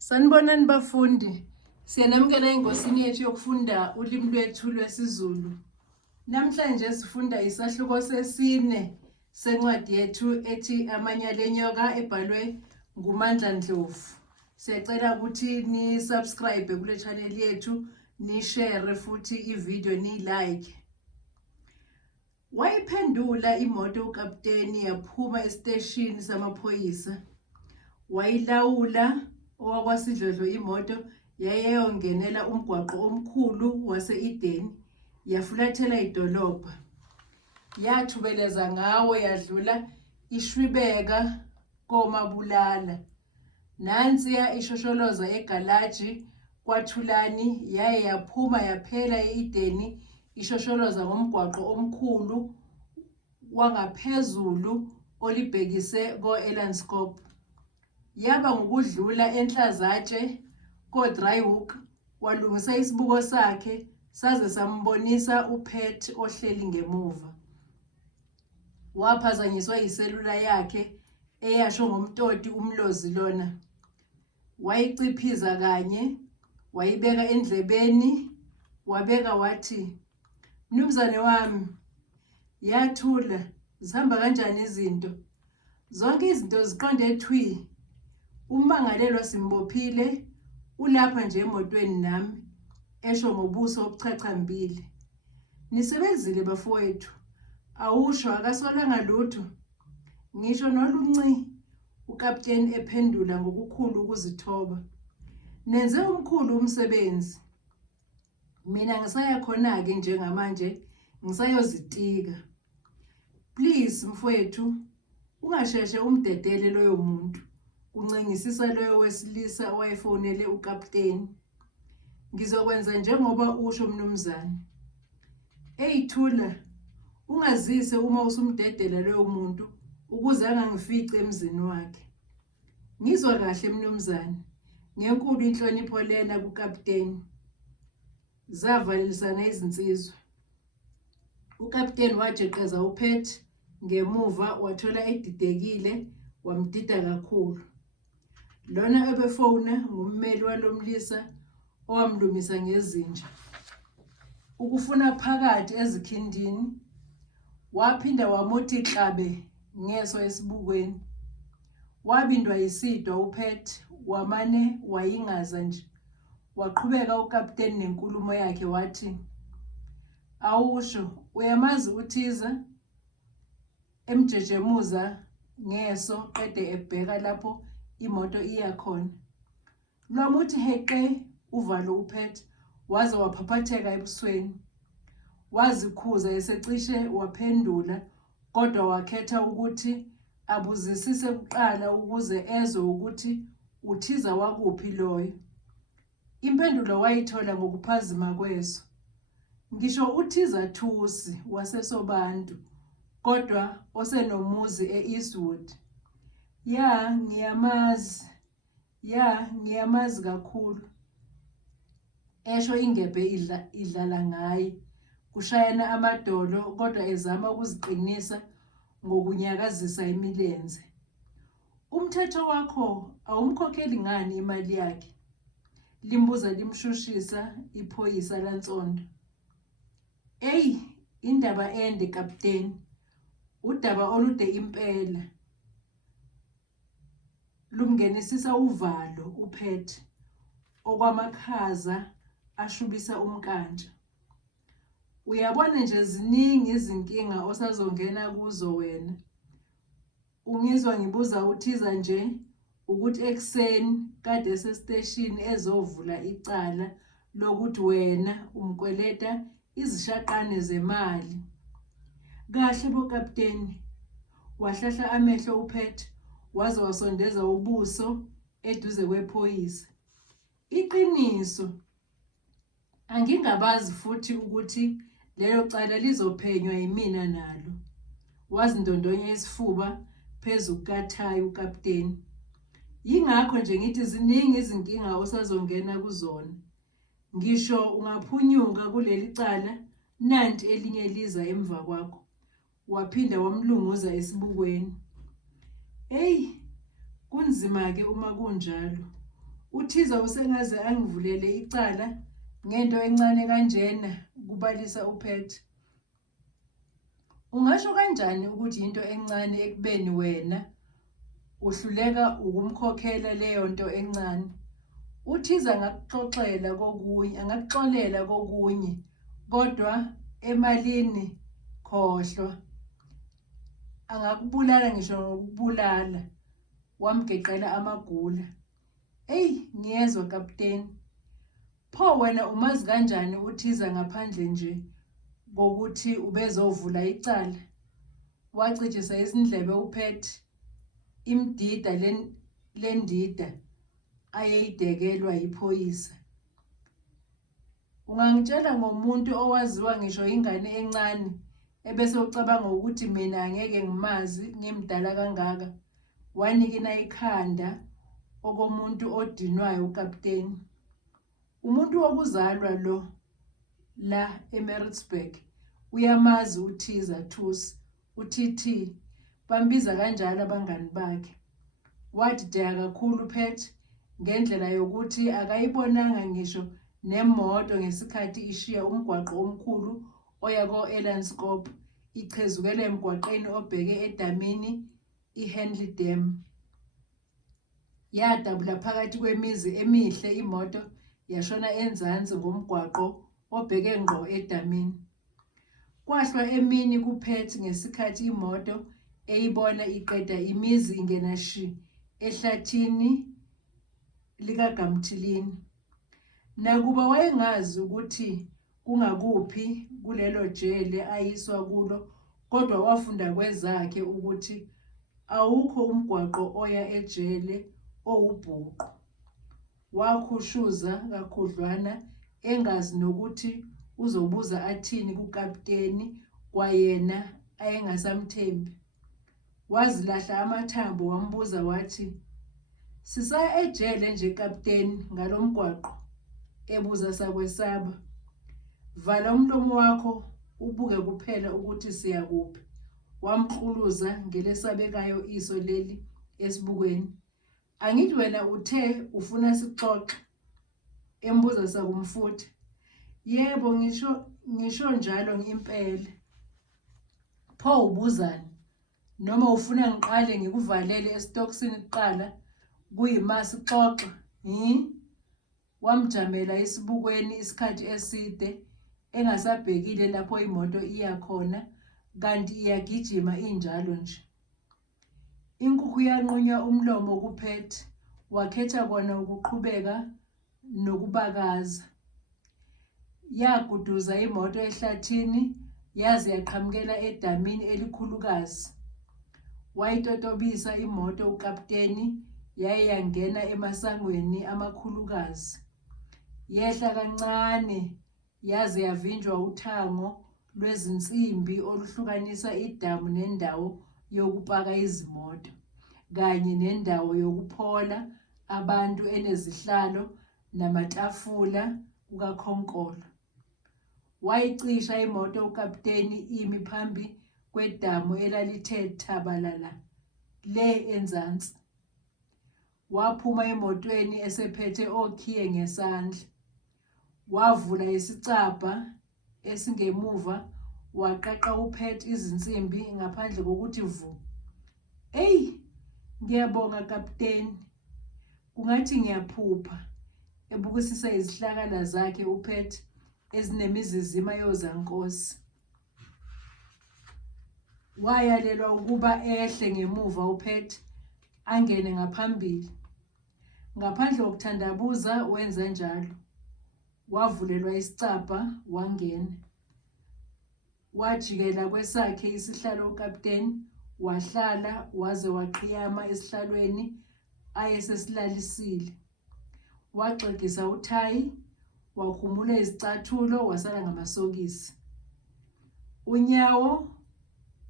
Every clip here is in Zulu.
Sanibonani bafundi, siyanamukela ingosini yethu yokufunda ulimi lwethu lwesiZulu. Namhlanje sifunda isahluko sesine sencwadi yethu ethi Amanyala enyoka ebhalwe nguMandla Ndlovu. Siyacela ukuthi ni subscribe kule channel yethu, ni share futhi i-video ni like. Wayiphendula imoto ukapteni yaphuma esiteshini samaphoyisa. Wayilawula owakwasidlodlo imoto yayeyongenela umgwaqo omkhulu wase-Edeni, yafulathela idolobha. Yathubeleza ngawo yadlula iShwibeka koMabulala. Nansiya ishosholoza eGalaji kwaThulani, yaye yaphuma yaphela e-Edeni ishosholoza ngomgwaqo omkhulu wangaphezulu olibhekise ko-Elandscope. Yaba ngokudlula eNhlazatshe koDryhoek, walungisa isibuko sakhe saze sambonisa uPet ohleli ngemuva. Waphazanyiswa iselula yakhe eyasho ngomtoti umlozi lona. Wayiciphiza kanye, wayibeka endlebeni, wabeka wathi, "Mnumzane wami." Yathula, "Zihamba kanjani izinto?" "Zonke izinto ziqonde thwi. Ummangalelwa simbophile, ulapha nje emotweni nami," esho ngobuso obuchachambile. "Nisebenzile bafowethu, awusho akasolanga lutho?" "Ngisho nolunci," ukapteni ephendula ngokukhulu ukuzithoba. "Nenze umkhulu umsebenzi. Mina ngisaya khona-ke njengamanje, ngisayozitika. Please mfowethu, ungasheshe umdedele loyo muntu," uncengisisa loyo wesilisa owayefonele ukapteni. "Ngizokwenza njengoba usho mnumzane." "Eyithula, ungazise uma usumdedela loyo muntu ukuze angangifici emzini wakhe." "Ngizwa kahle mnumzane, ngenkulu inhlonipho lena kukapteni." Zavalisana izinsizwa. Ukapteni wajeqeza uPet ngemuva, wathola edidekile, wamdida kakhulu. Lona ebefona ngummeli walomlisa owamlumisa ngezinja. Ukufuna phakathi ezikhindini, waphinda wamuthi klabe ngeso esibukweni. Wabindwa yisidwa uPet, wamane wayingaza nje. Waqhubeka ukapteni nenkulumo yakhe wathi, "Awusho, uyamazi uThiza?" Emjejemuza ngeso qede ebheka lapho imoto iya khona. Lwamuthi heqe uvalo uPet, waze waphaphatheka ebusweni. Wazikhuza esecishe waphendula, kodwa wakhetha ukuthi abuzisise kuqala ukuze ezwe ukuthi uThiza wakuphi loyo. Impendulo wayithola ngokuphazima kweso. "Ngisho uThiza Thusi waseSobantu, kodwa osenomuzi e-Eastwood." "Ya, ngiyamazi. Ya, ngiyamazi kakhulu," esho ingebhe idlala ngaye, kushayana amadolo kodwa ezama ukuziqinisa ngokunyakazisa imilenze. "Umthetho wakho awumkhokheli ngani imali yakhe?" limbuza limshushisa iphoyisa lansonto. "Eyi, indaba ende kapteni, udaba olude impela," lumngenisisa uvalo uPet, okwamakhaza ashubisa umkantsha. "Uyabona nje ziningi izinkinga osazongena kuzo wena. Ungizwa ngibuza uThiza nje ukuthi ekuseni kade esesiteshini ezovula icala lokuthi wena umkweleta izishaqane zemali." "Kahle bo kapteni," wahlahla amehlo uPet, waze wasondeza ubuso eduze kwephoyisa. "Iqiniso, angingabazi futhi ukuthi lelo cala lizophenywa yimina nalo." Wazindondonya isifuba phezu kukathayi ukapteni. "Yingakho nje ngithi ziningi izinkinga osazongena kuzona. Ngisho ungaphunyuka kuleli cala, nanti elinye liza emva kwakho." Waphinda wamlunguza esibukweni. "Eyi, kunzima-ke uma kunjalo. uThiza usengaze angivulele icala ngento encane kanjena, kubalisa uPet. Ungasho kanjani ukuthi into encane ekubeni wena uhluleka ukumkhokhela leyo nto encane? uThiza angakuxolela kokunye, kodwa emalini khohlwa. Angakubulala ngisho ngokubulala, wamgeqela amagula. Eyi, ngiyezwa kapteni. Pho wena umazi kanjani uThiza ngaphandle nje kokuthi ubezovula icala? Wacijisa izindlebe uPet, imdida lendida ayeyidekelwa yiphoyisa. Ungangitshela ngomuntu owaziwa ngisho ingane encane ebese ucabanga ukuthi mina angeke ngimazi ngimdala kangaka? Wanikina ikhanda okomuntu odinwayo ukapteni. Umuntu wokuzalwa lo la eMaritzburg uyamazi uThiza Thusi, uTT, bambiza kanjalo abangani bakhe. Wadideka kakhulu uPet ngendlela yokuthi akayibonanga ngisho nemoto ngesikhathi ishiya umgwaqo omkhulu oya ko-Elandscope ichezukela emgwaqeni obheke edamini iHenley Dam. Yadabula phakathi kwemizi emihle imoto yashona enzansi ngomgwaqo obheke ngqo edamini. Kwahlwa emini kuPet ngesikhathi imoto eyibona iqeda imizi ingena shi ehlathini likaGamthilini. Nakuba wayengazi ukuthi kungakuphi kulelo jele ayiswa kulo, kodwa wafunda kwezakhe ukuthi awukho umgwaqo oya ejele owubhuqu. Wakhushuza kakhudlwana engazi nokuthi uzobuza athini kukapteni kwayena ayengasamthembi. Wazilahla amathambo wambuza wathi, "Sisaya ejele nje kapteni ngalomgwaqo?" Ebuza sakwesaba. "Vala umlomo wakho ubuke kuphela ukuthi siya kuphi," wamxhuluza ngelesabekayo iso leli esibukweni. "Angithi wena uthe ufuna sixoxe?" embuza sakumfutha. "Yebo, ngisho njalo impela. Pho ubuzani? Noma ufuna ngiqale ngikuvalele esitokisini kuqala kuyima sixoxa, Wamjamela esibukweni isikhathi eside engasabhekile lapho imoto iya khona, kanti iyagijima injalo nje. Inkukhu yanqunya umlomo kuPet, wakhetha kona ukuqhubeka nokubakaza. Yaguduza imoto ehlathini yaze yaqhamukela edamini elikhulukazi. Wayitotobisa imoto ukapteni, yaye yangena emasangweni amakhulukazi. Yehla kancane yaze yavinjwa uthango lwezinsimbi oluhlukanisa idamu nendawo yokupaka izimoto, kanye nendawo yokuphola abantu enezihlalo namatafula kukakhonkolo. Wayicisha imoto ukapteni imi phambi kwedamu elalithe thabalala le enzansi. Waphuma emotweni esephethe okhiye ngesandla. Wavula isicabha esingemuva, waqaqa uPet izinsimbi ngaphandle kokuthi vu. "Eyi, ngiyabonga kapteni." Kungathi ngiyaphupha, ebukisisa izihlakala zakhe uPet ezinemizizima yozankosi. Wayalelwa ukuba ehle ngemuva uPet angene ngaphambili. Ngaphandle kokuthandabuza wenza njalo. Wavulelwa isicabha wangena. Wajikela kwesakhe isihlalo ukapteni, wahlala waze waqhiyama esihlalweni ayesesilalisile. Waxegisa uthayi, wakhumula izicathulo, wasala ngamasokisi. Unyawo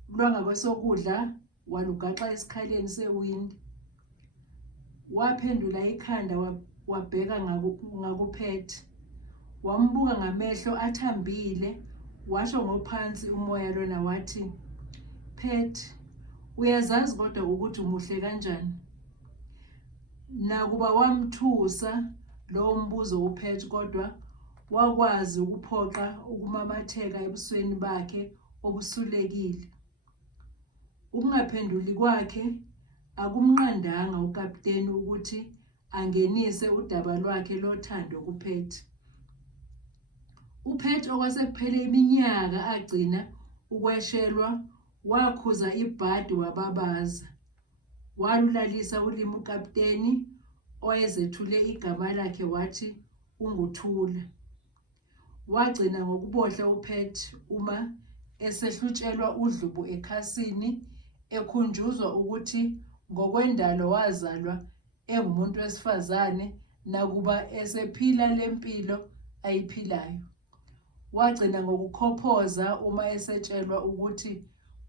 lwangakwesokudla walugaxa esikhaleni sewindi. Waphendula ikhanda wabheka ngakuPet. Wambuka ngamehlo athambile, washo ngophansi umoya lona wathi, "Pet, uyazazi kodwa ukuthi umuhle kanjani?" Nakuba wamthusa lo mbuzo uPet, kodwa wakwazi ukuphoqa ukumamatheka ebusweni bakhe obusulekile. Ukungaphenduli kwakhe akumnqandanga ukapteni ukuthi angenise udaba lwakhe lothando kuPet. uPet okwasekuphele iminyaka agcina ukweshelwa wakhuza ibhadi wababaza. Walulalisa ulimi ukapteni owayezethule igama lakhe wathi unguThula. Wagcina ngokubohla uPet uma esehlutshelwa udlubu ekhasini, ekhunjuzwa ukuthi ngokwendalo wazalwa engumuntu wesifazane nakuba esephila lempilo ayiphilayo. Wagcina ngokukhophoza uma esetshelwa ukuthi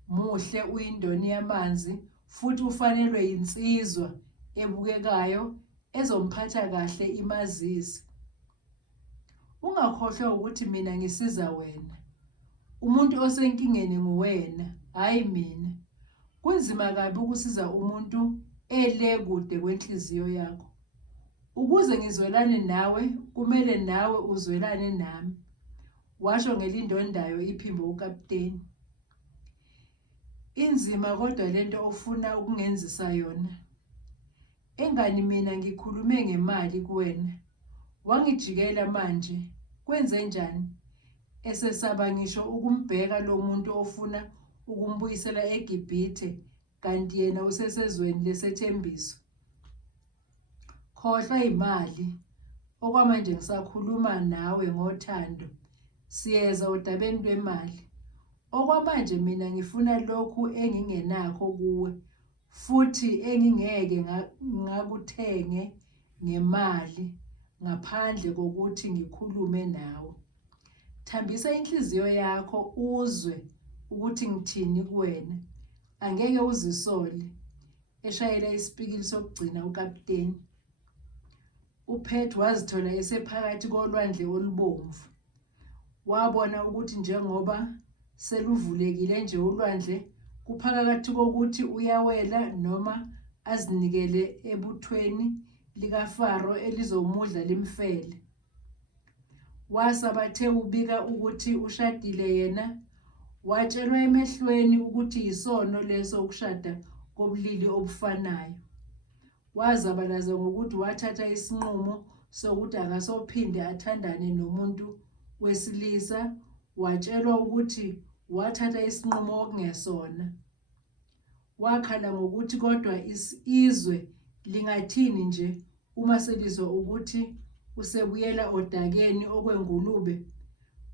muhle uyindoni yamanzi futhi ufanelwe yinsizwa ebukekayo ezomphatha kahle imazisi. Ungakhohlwa ukuthi mina ngisiza wena. Umuntu osenkingeni nguwena, hayi mina. Kunzima kabi ukusiza umuntu ele kude kwenhliziyo yakho. Ukuze ngizwelane nawe, kumele nawe uzwelane nami, washo ngelindondayo iphimbo ukapteni. Inzima kodwa lento ofuna ukungenzisa yona. Engani mina ngikhulume ngemali kuwena. Wangijikela manje, kwenze njani? Esesaba ngisho ukumbheka lo muntu ofuna ukumbuyisela eGibhithe kanti yena usesezweni lesethembiso. Khohlwa imali. Okwamanje ngisakhuluma nawe ngothando. Siyeza udabeni lwemali. Okwamanje mina ngifuna lokhu engingenakho kuwe, futhi engingeke ngakuthenge ngemali ngaphandle kokuthi ngikhulume nawe. Thambisa inhliziyo yakho uzwe ukuthi ngithini kuwena. Angeke uzisole. Eshayela isipikili sokugcina ukapteni. uPet wazithola esephakathi kolwandle olubomvu. Wabona ukuthi njengoba seluvulekile nje ulwandle, kuphakathi kokuthi uyawela noma azinikele ebuthweni likaFaro elizomudla limfele. Wasabathe ubika ukuthi ushadile yena, watshelwa emehlweni ukuthi yisono leso ukushada kobulili obufanayo. Wazabalaza ngokuthi wathatha isinqumo sokuthi akasophinde athandane nomuntu wesilisa. Watshelwa ukuthi wathatha isinqumo okungesona. Wakhala ngokuthi kodwa izwe lingathini nje uma selizwa ukuthi usebuyela odakeni okwengulube.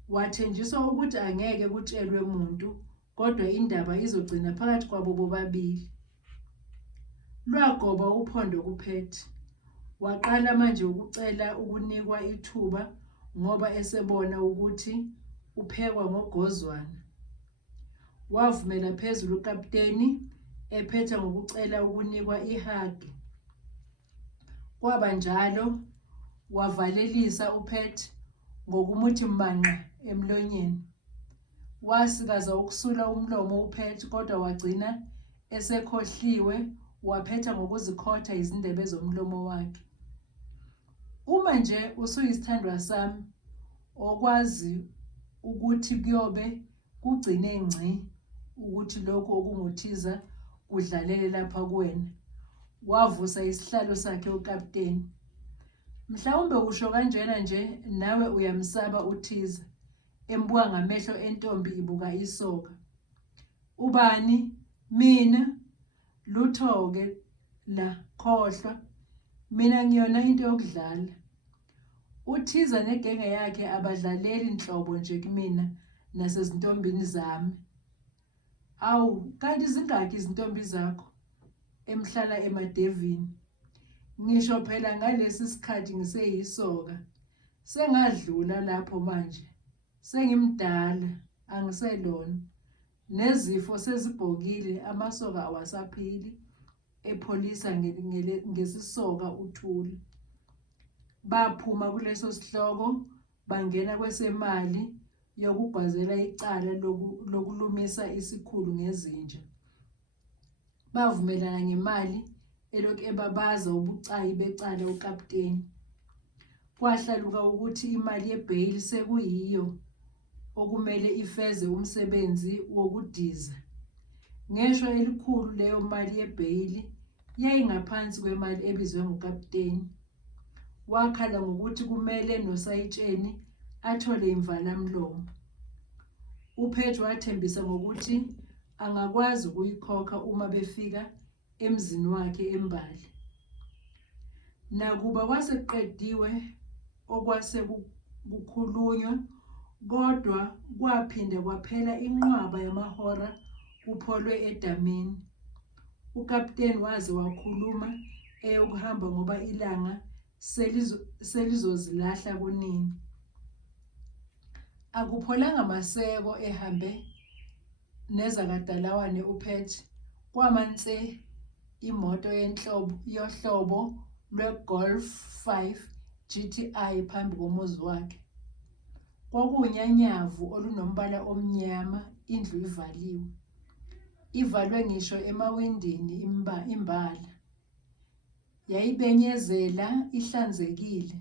Wathenjiswa ukuthi angeke kutshelwe muntu, kodwa indaba izogcina phakathi kwabo bobabili. Lwagoba uphondo kuPet. Waqala manje ukucela ukunikwa ithuba ngoba esebona ukuthi uphekwa ngogozwana. Wavumela phezulu ukapteni ephetha ngokucela ukunikwa ihagi. Kwaba njalo, wavalelisa uPet ngokumuthi mbanqa emlonyeni. Wasikaza ukusula umlomo uPet, kodwa wagcina esekhohliwe, waphetha ngokuzikhotha izindebe zomlomo wakhe. Uma nje usuyisithandwa sami, okwazi ukuthi kuyobe kugcine ngci ukuthi lokho okunguthiza kudlalele lapha kuwena. Wavusa isihlalo sakhe ukapteni. Mhlawumbe usho kanjena nje nawe uyamsaba uThiza, embuka ngamehlo entombi ibuka isoka. Ubani? Mina? Lutho-ke la, khohlwa. Mina ngiyona into yokudlala. uThiza negenge yakhe abadlaleli nhlobo nje kumina nasezintombini zami. Awu, kanti zingaki izintombi zakho emhlala emadevini? Ngisho phela ngalesi sikhathi ngiseyisoka. Sengadlula lapho manje. Sengimdala, angiselona. Nezifo sezibhokile, amasoka awasaphili, epholisa ngesisoka uThula. Baphuma kuleso sihloko, bangena kwesemali yokugwazela icala lokulumisa isikhulu ngezinja. Bavumelana ngemali elokhu ebabaza ubucayi becala ukapteni. Kwahlaluka ukuthi imali yebail sekuyiyo okumele ifeze umsebenzi wokudiza. Ngeshwa elikhulu leyo mali yebail yayingaphansi kwemali ebizwe ngukapteni. Wakhala ngokuthi kumele noSayitsheni athole imvalamlomo. uPete wathembisa ngokuthi angakwazi ukuyikhokha uma befika emzini wakhe eMbali. Nakuba kwasekuqediwe okwase kukhulunywa, kodwa kwaphinde kwaphela inqwaba yamahora kupholwe edamini. Ukapteni waze wakhuluma eyokuhamba ngoba ilanga selizozilahla kunini. Akupholanga maseko ehambe nezakadalawane uPete kwamanse imoto yohlobo lweGolf 5 GTI phambi komuzi wakhe. Kwakuwunyanyavu olunombala omnyama, indlu ivaliwe. Ivalwe ngisho emawindini imbala. Yayibenyezela ihlanzekile.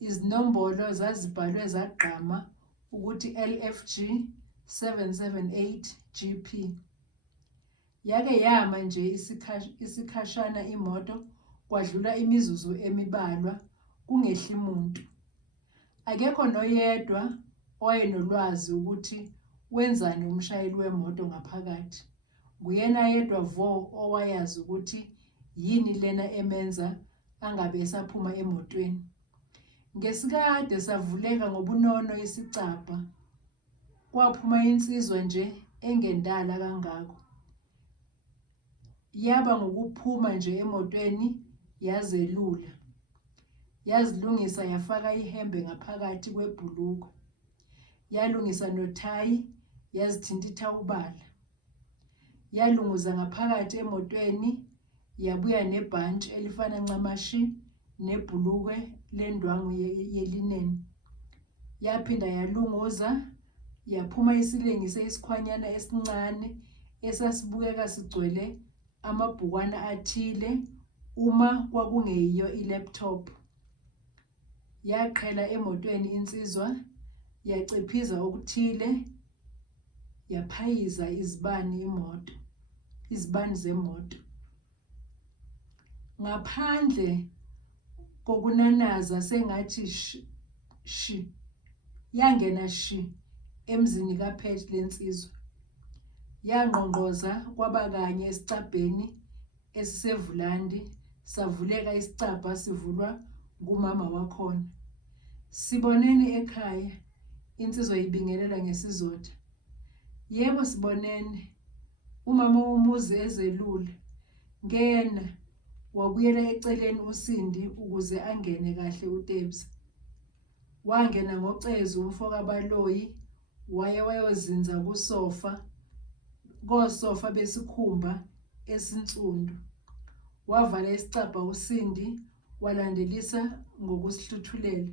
Izinombolo zazibhalwe zagqama ukuthi LFG 778 GP. Yake yama nje isikhashana imoto kwadlula imizuzu emibalwa kungehli muntu. Akekho noyedwa owayenolwazi ukuthi wenzani umshayeli wemoto ngaphakathi. Nguyena yedwa vo owayazi ukuthi yini lena emenza angabe esaphuma emotweni. Ngesikade savuleka ngobunono isicabha. Kwaphuma insizwa nje engendala kangako. Yaba ngokuphuma nje emotweni yazelula. Yazilungisa yafaka ihembe ngaphakathi kwebhuluko. Yalungisa nothayi, yazithintitha ubala. Yalunguza ngaphakathi emotweni, yabuya nebhantshi elifana ncamashi nebhulukwe lendwangu yelineni. Yaphinda yalunguza, yaphuma isilengise isikhwanyana esincane esasibukeka sigcwele amabhukwana athile uma kwakungeyiyo ilaptop. Yaqhela emotweni insizwa, yaciphiza okuthile, yaphayiza izibani zemoto. Ngaphandle kokunanaza sengathi shi yangena shi emzini kaPete lensizwa. Yangqongqoza kwabakanye esicabheni esisevulandi, savuleka isicabha sivulwa ngumama wakhona. Siboneni ekhaya, insizwa ibingelela ngesizotha. Yebo sibonene, umama womuzi ezelula. Ngena, wabuyela eceleni uSindi ukuze angene kahle uTebza. Wangena ngocezu umfoka baloyi, wayozinza kosofa besikhumba esinsundu. Wavala isicabha uSindi, walandelisa ngokusihluthulela.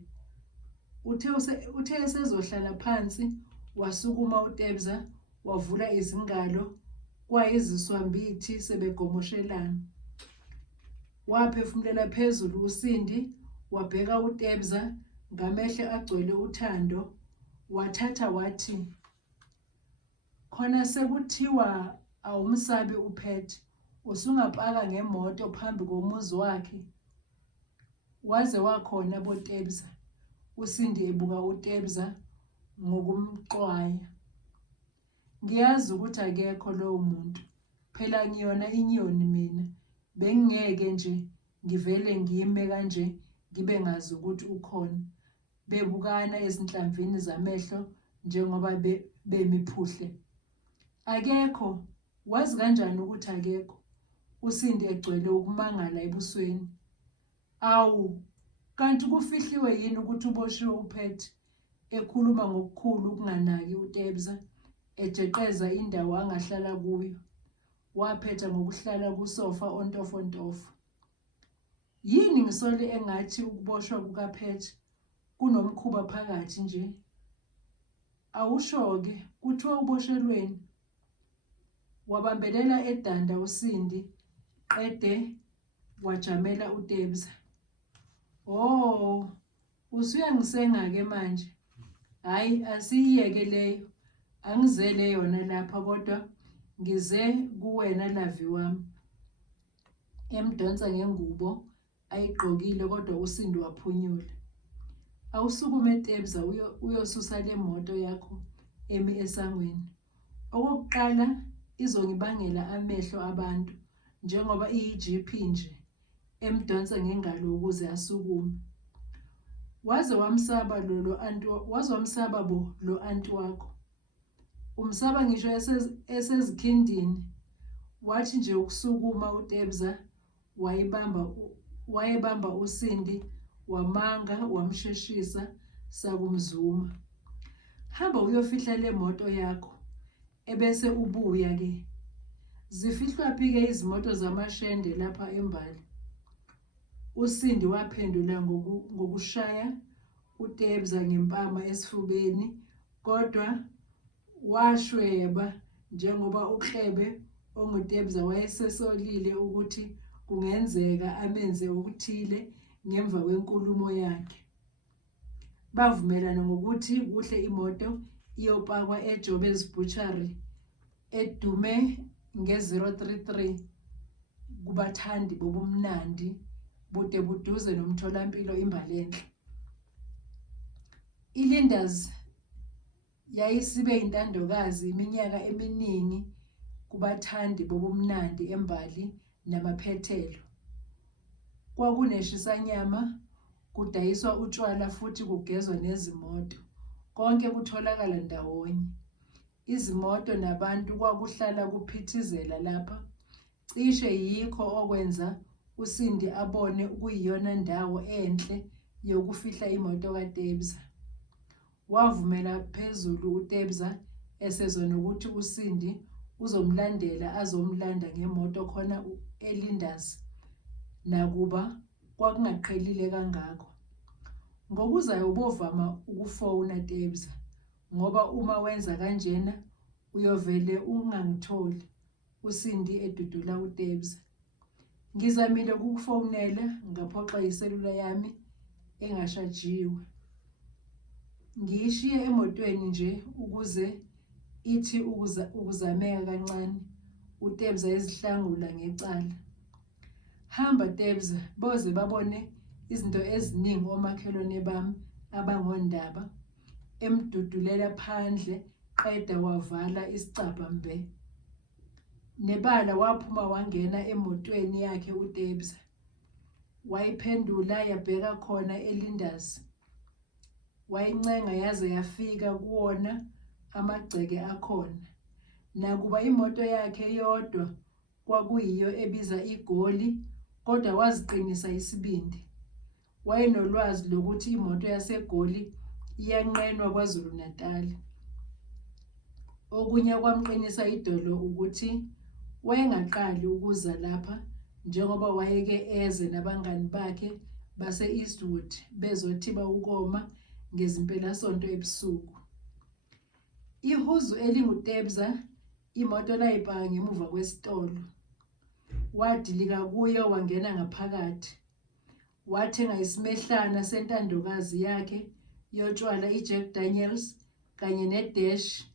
Uthe esezohlala phansi, wasukuma uTebza, wavula izingalo, kwayiziswambithi sebegomoshelana. Waphefumulela phezulu uSindi, wabheka uTebza ngamehlo agcwele uthando, wathatha wathi, khona sekuthiwa awumsabi uPete, usungapaka ngemoto phambi komuzi wakhe. Waze wakhona boTebza, uSindi ebuka uTebza ngokumxwaya. Ngiyazi ukuthi akekho lowo muntu, phela ngiyona inyoni mina, bengingeke nje ngivele ngime kanje ngibe ngazi ukuthi ukhona. Bebukana ezinhlamvini zamehlo njengoba bemiphuhle. Akekho, wazi kanjani ukuthi akekho? uSindi egcwele ukumangala ebusweni. Awu, kanti kufihliwe yini ukuthi uboshiwe uPete? Ekhuluma ngokukhulu ukunganaki uTebza, ejeqeza indawo angahlala kuyo. Waphetha ngokuhlala kusofa ontofontofo. Yini ngisole engathi ukuboshwa kukaPete kunomkhuba phakathi nje? Awusho-ke, kuthiwa uboshelweni? Wabambelela edanda uSindi, qede wajamela uTebza. "Oh, usuyangisenga-ke manje. Hayi, asiyiyeke leyo. Angizele yona lapha kodwa ngize kuwena lavi wami." Emdonsa ngengubo ayigqokile kodwa uSindi waphunyula. "Awusukume Tebza uyosusa le moto yakho emi esangweni. Okokuqala izongibangela amehlo abantu njengoba iyi-GP nje." Emdonsa ngengalo ukuze asukume. "Waze wamsaba lo anti wakho? Umsaba ngisho esezikhindini." Wathi nje ukusukuma uTebza wayebamba uSindi wamanga wamsheshisa sakumzuma. "Hamba uyofihla le moto yakho ebese ubuya-ke." "Zifihlwaphi-ke izimoto zamashende lapha embali?" uSindi waphendula ngokushaya uTebza ngempama esifubeni kodwa washweba njengoba uKlebe onguTebza wayesesolile ukuthi kungenzeka amenze okuthile ngemva kwenkulumo yakhe. Bavumelana ngokuthi kuhle imoto iyopakwa eJob's Butchery edume nge-033 kubathandi bobumnandi bude buduze nomtholampilo Imbalenhle. iLinders yayisibe intandokazi iminyaka eminingi kubathandi bobumnandi embali namaphethelo. Kwakuneshisanyama, kudayiswa utshwala futhi kugezwa nezimoto. Konke kutholakala ndawonye. Izimoto nabantu kwakuhlala kuphithizela lapha. Cishe yikho okwenza uSindi abone kuyiyona ndawo enhle yokufihla imoto kaTebza. Wavumela phezulu uTebza esezwa nokuthi uSindi uzomlandela azomlanda ngemoto khona eLinders, nakuba kwakungaqhelile kangako. "Ngokuzayo ubovama ukufona Tebza, ngoba uma wenza kanjena uyovele ungangitholi." uSindi edudula uTebza. "Ngizamile ukukufonela ngaphoxa iselula yami engashajiwe. Ngiyishiye emotweni nje ukuze ithi ukuzameka kancane." uTebza ezihlangula ngecala. "Hamba Tebza, boze babone izinto eziningi omakhelwane bami abangondaba." Emdudulela phandle qeda wavala isicabha mbe. Nebala waphuma wangena emotweni yakhe uTebza. Wayiphendula yabheka khona eLinders. Wayincenga yaze yafika kuwona amagceke akhona. Nakuba imoto yakhe yodwa kwakuyiyo ebiza igoli, kodwa waziqinisa isibindi. Wayenolwazi lokuthi imoto yaseGoli iyanqenwa kwaZulu Natal. Okunye kwamqinisa idolo ukuthi wayengaqali ukuza lapha njengoba wayeke eze nabangani bakhe base-Eastwood bezothiba ukoma ngezimpelasonto ebusuku. Ihuzu elinguTebza imoto layipaka ngemuva kwesitolo. Wadilika kuyo wangena ngaphakathi. Wathenga isimehlana sentandokazi yakhe yotshwala iJack Daniels kanye nedash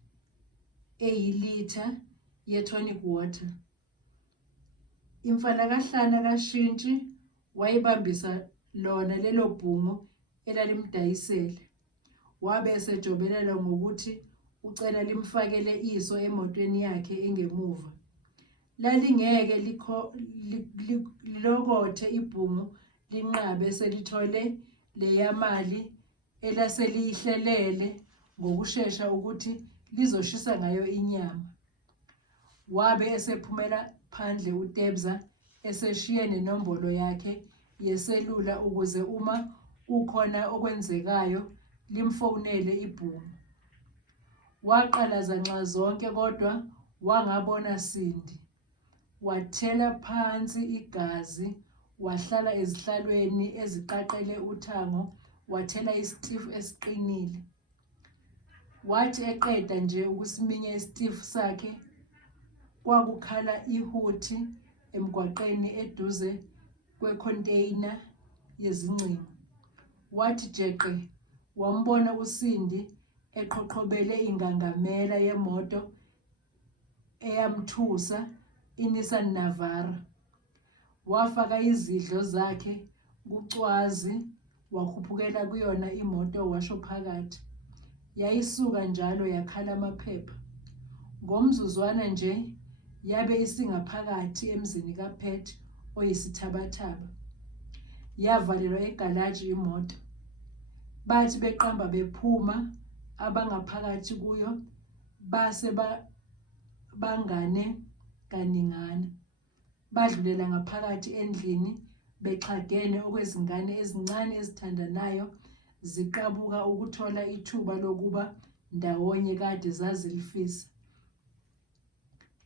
eyilitha ye-tonic water. Imfalakahlana kaShintshi wayibambisa lona lelo bhungu elalimdayisele. Wabe esejobelela ngokuthi ucela limfakele iso emotweni yakhe engemuva. Lalingeke lilokothe ibhungu linqabe selithole leyamali elaseliyihlelele ngokushesha ukuthi lizoshisa ngayo inyama. Wabe esephumela phandle uTebza eseshiye nenombolo yakhe yeselula ukuze uma kukhona okwenzekayo limfonele ibhungu. Waqalaza nxa zonke kodwa wangabona Sindi. Wathela phansi igazi, wahlala ezihlalweni eziqaqele uthango, wathela isitifu esiqinile. Wathi eqeda nje ukusiminya isitifu sakhe, kwakukhala ihuthi emgwaqeni eduze kwecontainer yezingcingo. Wathi jeqe wambona uSindi eqhoqhobele ingangamela yemoto eyamthusa iNissan Navara. Wafaka izidlo zakhe kucwazi wakhuphukela kuyona imoto washo phakathi. Yayisuka njalo yakhala amaphepha. Ngomzuzwana nje yabe isingaphakathi emzini kaPet oyisithabathaba. Yavalelwa egalaji imoto. Bathi beqamba bephuma abangaphakathi kuyo base bangane kaningana. Badlulela ngaphakathi endlini bexhagene okwezingane ezincane ezithandanayo ziqabuka ukuthola ithuba lokuba ndawonye kade zazilifisa.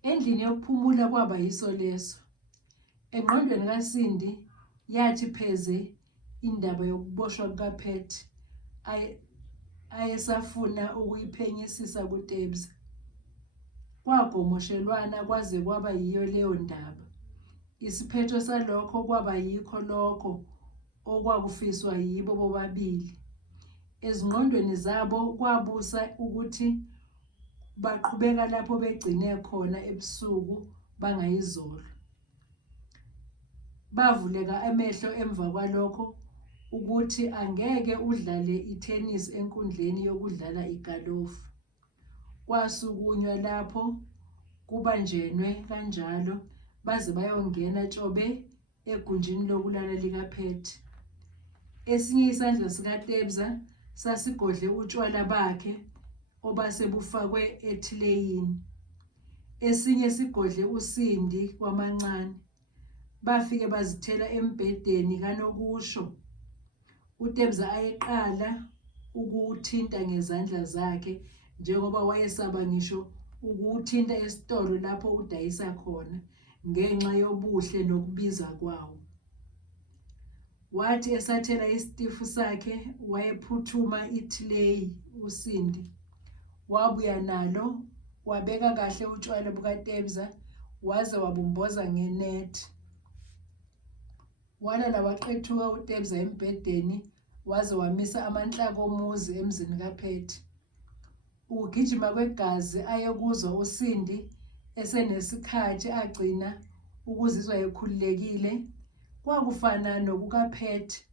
Endlini yokuphumula kwaba yiso leso. Engqondweni kaSindi yathi pheze indaba yokuboshwa kukaPet ayesafuna ukuyiphenyisisa kuTebza. Kwagomoshelwana kwaze kwaba yiyo leyo ndaba. Isiphetho salokho kwaba yikho lokho okwakufiswa yibo bobabili. Ezingqondweni zabo kwabusa ukuthi baqhubeka lapho begcine khona ebusuku bangayizolo. Bavuleka amehlo emva kwalokho ukuthi angeke udlale itennis enkundleni yokudlala igalofu. Kwasukunywa lapho kubanjenwe kanjalo baze bayongena tshobe egunjini lokulala likaPet. Esinye isandla sikaTebza sasigodle utshwala bakhe obase bufakwe ethileyini. Esinye sigodle uSindi kwamancane. Bafike bazithela embhedeni kanokusho. uTebza ayeqala ukuwuthinta ngezandla zakhe njengoba wayesaba ngisho ukuwuthinta esitolo lapho udayisa khona ngenxa yobuhle nokubiza kwawo. Wathi esathela isitifu sakhe wayephuthuma ithileyi uSindi. Wabuya nalo wabeka kahle utshwala bukaTebza waze wabumboza ngenethi. Walala waqethuka uTebza embhedeni waze wamisa amanhlako omuzi emzini kaPet. Ukugijima kwegazi ayekuzwa uSindi esenesikhathi agcina ukuzizwa ekhululekile kwakufana nokukaPet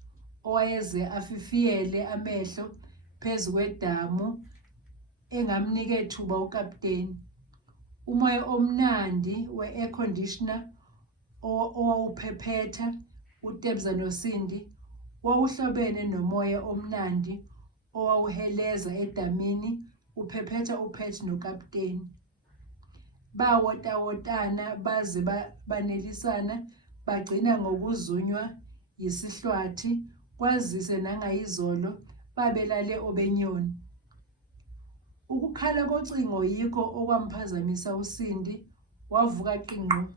owayeze afifiyele amehlo phezu kwedamu engamnika ethuba ukapteni. Umoya omnandi we-air conditioner owawuphephetha uTebza noSindi wawuhlobene nomoya omnandi owawuheleza edamini uphephetha uPet nokapteni. Bawotawotana baze banelisana bagcina ngokuzunywa yisihlwathi kwazise nangayizolo babelale obenyoni. Ukukhala kocingo yikho okwamphazamisa uSindi. Wavuka qinqo.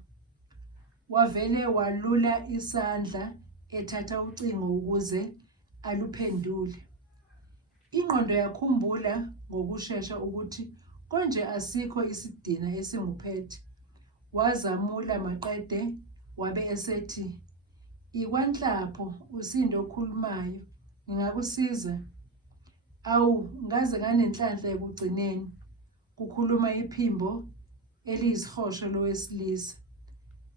Wavele walula isandla ethatha ucingo ukuze aluphendule. Ingqondo yakhumbula ngokushesha ukuthi konje asikho isidina esinguPet. Wazamula maqede wabe esethi, "Ikwanhlapho uSindi okhulumayo, ngingakusiza?" "Awu, ngaze nganenhlanhla ekugcineni," kukhuluma iphimbo eliyisihosho lowesilisa.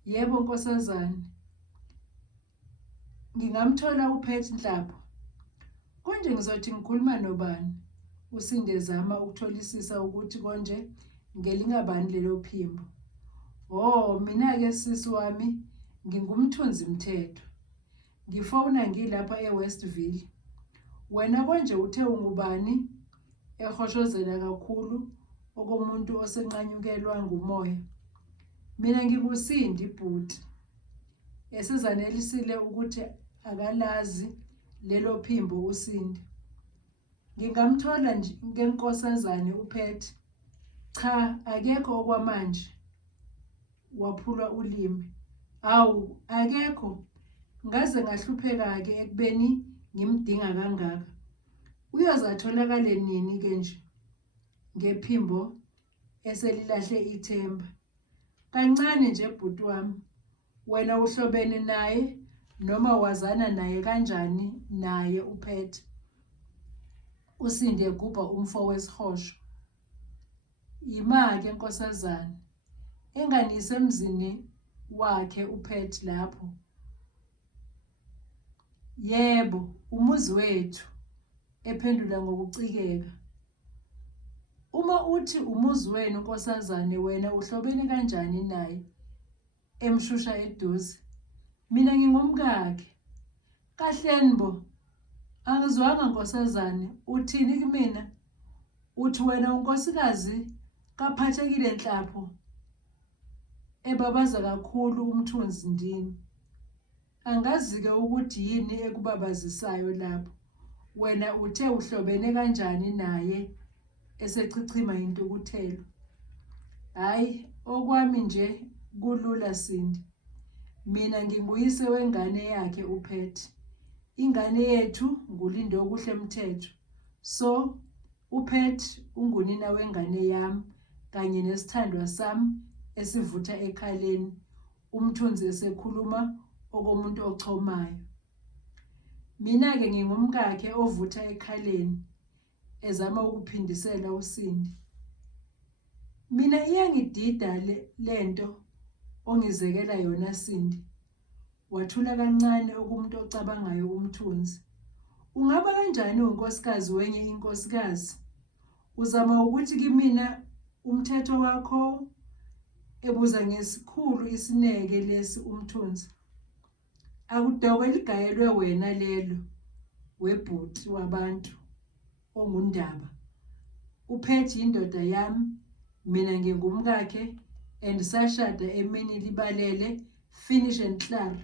"Yebo nkosazane." "Ngingamthola uPet Nhlapho?" "Konje ngizothi ngikhuluma nobani?" uSindi ezama ukutholisisa ukuthi konje ngelingabani lelo phimbo. "Oh, mina-ke sisi wami ngingumthunzi mthetho. Ngifona ngilapha eWestville. Wena konje uthe ungubani?" ehoshozela kakhulu okomuntu osenqanyukelwa ngumoya. "Mina nginguSindi bhuti." Esezanelisile ukuthi akalazi lelo phimbo uSindi. "Ngingamthola nje ngenkosazane uPet?" "Cha, akekho okwamanje." Waphula ulimi. "Awu, akekho? Ngaze ngahlupheka-ke ekubeni ngimdinga kangaka. Uyozatholakala nini-ke nje?" Ngephimbo eselilahle ithemba. "Kancane nje bhuti wami. Wena uhlobene naye noma wazana naye kanjani naye uPet. Usindi egubha umfo wesihosho. Yima-ke nkosazana, enganise emzini wakhe uPet lapho. Yebo, umuzi wethu, ephendula ngokucikeka. Uma uthi umuzi wenu nkosazane, wena uhlobene kanjani naye? Emshusha eduze. Mina ngingumkakhe. Kahleni bo. Angizwanga nkosazane, uthini kumina? Uthi wena unkosikazi kaphathekile enhlapho. Ebabaza kakhulu umthunzi ndini. Angazi-ke ukuthi yini ekubabazisayo lapho. Wena uthe uhlobene kanjani naye esechichima intukuthelo. Hayi, okwami nje kulula Sindi. Mina nginguyise wengane yakhe uPet. Ingane yethu nguLinde okuhle Mthetho. So, uPet ungunina wengane yami kanye nesithandwa sami esivutha ekhaleni. Umthunzi esekhuluma okomuntu ochomayo. Mina-ke ngingumkakhe ovutha ekhaleni, ezama ukuphindisela uSindi. Mina iyangidida lento ongizekela yona Sindi. Wathula kancane okumuntu ocabangayo umthunzi. Ungaba kanjani unkosikazi wenye inkosikazi? Uzama ukuthi kimina umthetho wakho? Ebuza ngesikhulu isineke lesi umthunzi. Akudokwe ligayelwe wena lelo, webhuti wabantu ongundaba. uPet indoda yami, mina ngingumkakhe, and sashada emini libalele, finish and clear.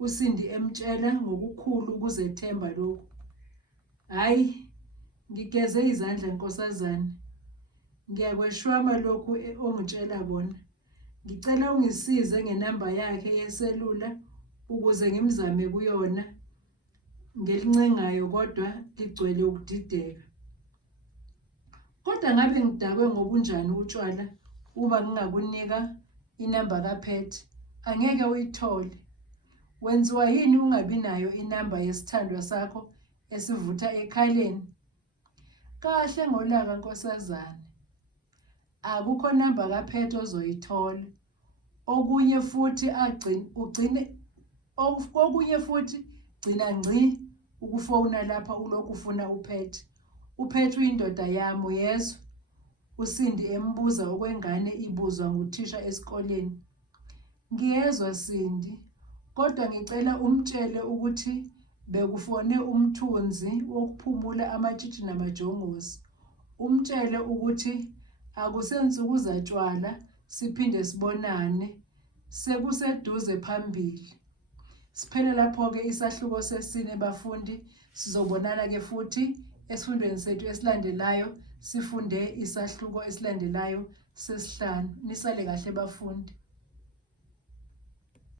Usindi emtshela ngokukhulu ukuzethemba lokho. Hayi, ngigeze izandla nkosazana. Ngiyakweshwama lokhu ongitshela kona. Ngicela ungisize ngenamba yakhe yeselula ukuze ngimzame kuyona. Ngelincengayo kodwa ligcwele ukudideka. Kodwa ngabe ngidakwe ngobunjani utshwala uba ngingakunika inamba kaPet? Angeke uyithole. Wenziwa yini ungabi nayo inamba yesithandwa sakho esivutha ekhaleni? Kahle ngolaka nkosazana. Akukho namba kaPet ozoyithola. Okunye futhi gcina ngci ukufona lapha ulokhu ufuna uPet. uPet uyindoda yami uyezwa. Usindi embuza okwengane ibuzwa nguthisha esikoleni. Ngiyezwa Sindi, kodwa ngicela umtshele ukuthi bekufone umthunzi wokuphumula amatshitshi namajongozi. Umtshele ukuthi akusensuku zatshwala siphinde sibonane, sekuseduze phambili. Siphele lapho-ke isahluko sesine bafundi. Sizobonana-ke futhi esifundweni sethu esilandelayo, sifunde isahluko esilandelayo sesihlanu. Nisale kahle bafundi.